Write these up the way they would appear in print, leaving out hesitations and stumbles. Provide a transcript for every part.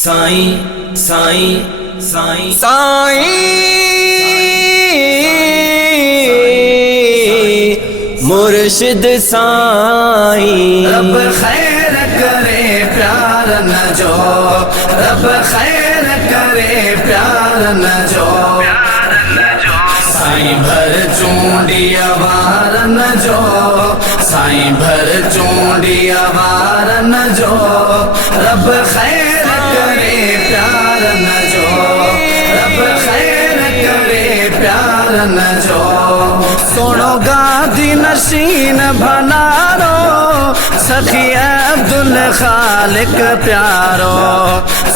साईं साईं साईं साईं मुर्शिद साईं। रब खैर करे प्यार न जो, रब खैर करे प्यार न जो, साईं भर चूंडिया वार न जो, साईं भर चूंडिया वार न जो, रब खैर करे प्यार न जो, रब खैर करे प्यार न जो। सोनो गादी नशीन भनारो सखी अब्दुल खालिक प्यारो,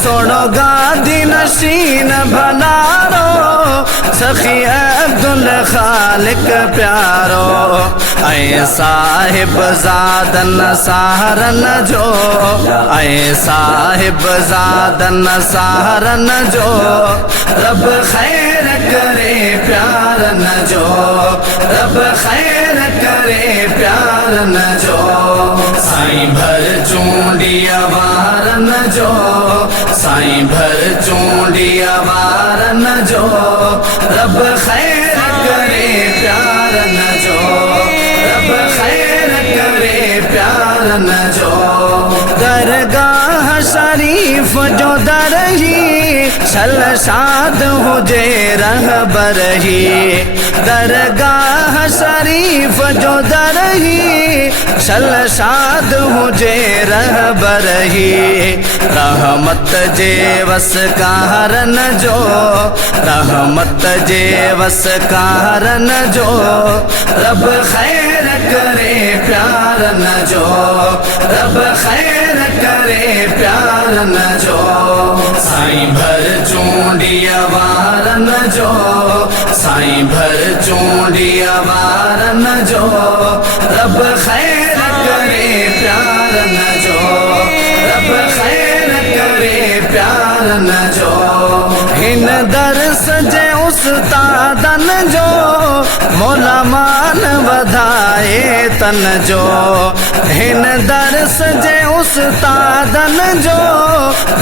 सोनो गादी नशीन भनारो सखी अब्दुल खालिक प्यारो। ऐ साहिब ज़ादन सहारन जो, ऐ साहिब ज़ादन सहारन जो, रब खैर करे प्यार न जो, रब खैर करे प्यार न जो। साईं भर चूंडिया वार न जो, साईं भर चूंडिया वार न जो, रब खैर करे प्यार न जो, रब खैर करे प्यार न जो। दरगाह शरीफ जो दरही शलशाद हुजे रहबर ही, दरगाह शरीफ जो दरही शलशाद हुजे रहबर ही। रहमत जे वस कारन जो, रहमत जे वस कारन जो, रब खैर करे प्यार न जो, रब खैर करे प्यार न जो। साईं भर चूंडिया वार न जो, साईं भर चूंडिया वार न जो, रब खैर करे प्यार न जो, रब खैर करे प्यार न जो। हिन दर्स जे उस्तादन जो मौला मान वधाए तन जो, हिन दर्स जे उस्तादन जो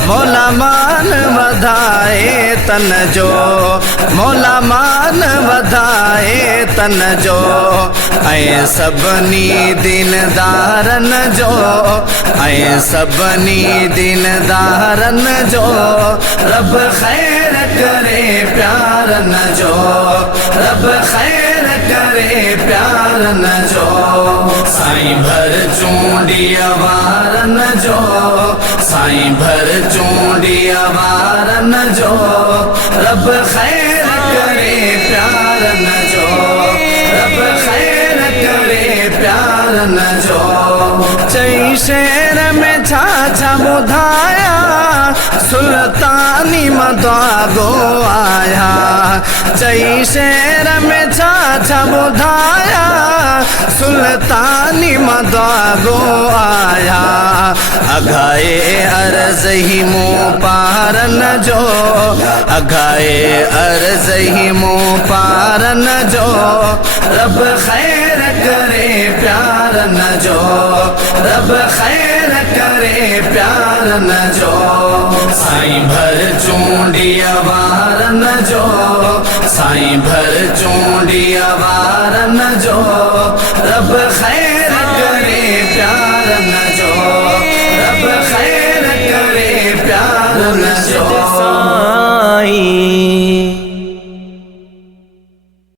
मौला मान वधाए तन जो, मौला मान वधाए तन जो। ऐ सभनी दीनदारन जो, ऐ सभनी दीनदारन जो, रब खैर करे प्यार न जो, रब खैर करे प्यार न जो। साईं भर चूंडिया वार न जो, साईं भर चूंडिया वार न जो, रब खैर करे प्यार न जो, रब खैर करे प्यार न जो। चई शेर में छा छा ॿुधाया सुल्तानी मदागो आया, चई शेर में छा छा ॿुधाया सुल्तानी मदागो आया। अघाए अर्ज़ ही मुँह पार न जो, अघाए अर्ज़ ही मुँह पार न जो, रब खैर करे प्यार न जो, रब खैर करे प्यार न जो। साईं भर चूंडिया वार न जो, साईं भर चूंडिया वार न जो, रब खैर करे प्यार न जो, रब खैर करे प्यार न जो।